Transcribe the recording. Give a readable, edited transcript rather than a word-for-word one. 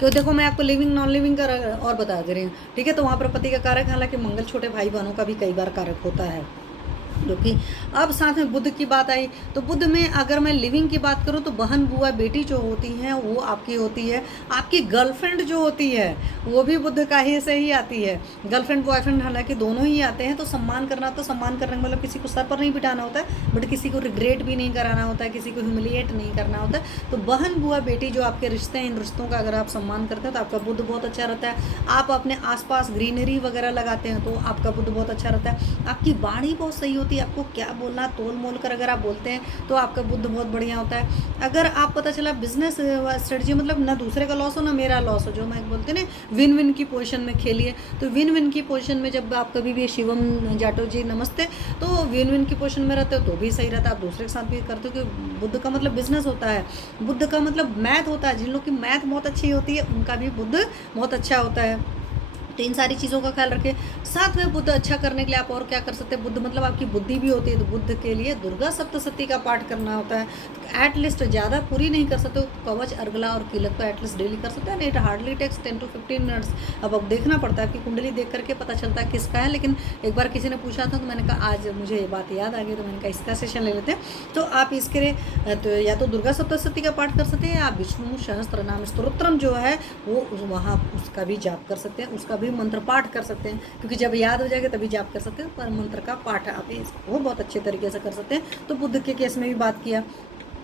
तो देखो मैं आपको लिविंग नॉन लिविंग का और बता दे रही हूँ, ठीक है। तो वहाँ पर पति का कारक, हालांकि मंगल छोटे भाई बहनों का भी कई बार कारक होता है, जो कि अब साथ में बुध की बात आई। तो बुध में अगर मैं लिविंग की बात करूं तो बहन बुआ बेटी जो होती हैं वो आपकी होती है। आपकी गर्लफ्रेंड जो होती है वो भी बुध का ही से ही आती है। गर्लफ्रेंड बॉयफ्रेंड हालांकि दोनों ही आते हैं। तो सम्मान करना, तो सम्मान करने का मतलब किसी को सर पर नहीं बिठाना होता है, बट किसी को रिग्रेट भी नहीं कराना होता है, किसी को ह्यूमिलिएट नहीं करना होता है। तो बहन बुआ बेटी जो आपके रिश्ते हैं, इन रिश्तों का अगर आप सम्मान करते हैं तो आपका बुध बहुत अच्छा रहता है। आप अपने आसपास ग्रीनरी वगैरह लगाते हैं तो आपका बुध बहुत अच्छा रहता है। आपकी वाणी बहुत सही होती है, आपको क्या बोलना तोल मोल कर अगर आप बोलते हैं तो आपका बुद्ध बहुत बढ़िया होता है। अगर आप पता चला बिजनेस स्ट्रेटजी मतलब ना दूसरे का लॉस हो ना मेरा लॉस हो, जो मैं बोलते हैं ना विन विन की पोजीशन में खेलिए। तो विन विन की पोजीशन में जब आप कभी भी, शिवम जाटो जी नमस्ते, तो विन विन की पोजीशन में रहते हो तो भी सही रहता है। आप दूसरे के साथ भी करते हो कि बुद्ध का मतलब बिजनेस होता है, बुद्ध का मतलब मैथ होता है। जिन लोग की मैथ बहुत अच्छी होती है उनका भी बुद्ध बहुत अच्छा होता है। तो इन सारी चीज़ों का ख्याल रखें। साथ में बुद्ध अच्छा करने के लिए आप और क्या कर सकते हैं, बुद्ध मतलब आपकी बुद्धि भी होती है, तो बुद्ध के लिए दुर्गा सप्तशती का पाठ करना होता है। तो एटलीस्ट ज़्यादा पूरी नहीं कर सकते, तो कवच, अर्गला और कीलक को एटलीस्ट डेली कर सकते हैं। It hardly takes 10 to 15 minutes. अब देखना पड़ता है कि कुंडली देख करके पता चलता है किसका है। लेकिन एक बार किसी ने पूछा था तो मैंने कहा आज मुझे ये बात याद आ गई, तो मैंने कहा इसका सेशन ले लेते हैं। तो आप इसके लिए तो या तो दुर्गा सप्तशती का पाठ कर सकते हैं, या विष्णु सहस्त्र नाम स्तोत्रम जो है वो वहाँ उसका भी जाप कर सकते हैं, उसका भी मंत्र पाठ कर सकते हैं। क्योंकि जब याद हो जाएगा तभी जाप कर सकते हैं, पर मंत्र का पाठ आप वो बहुत अच्छे तरीके से कर सकते हैं। तो बुद्ध के केस में भी बात किया।